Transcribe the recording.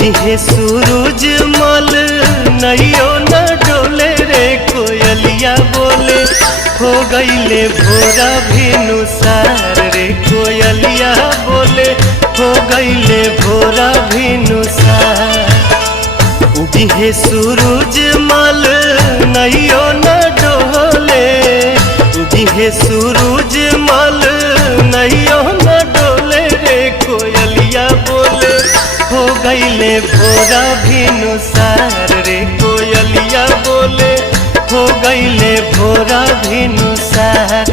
दिहे सूरज मल नैयो न डोले रे कोयलिया बोले हो गईले भोरा भिनुसार रे कोयलिया बोले हो गईले भोरा भिनुसार। दिहे सूरज मल नैयो न डोले दिहे सूरज मल नैयो न डोले रे कोयलिया बोले हो गईले भोरा भिनुसार रे कोयलिया बोले हो गईले भोरा भिनुसार।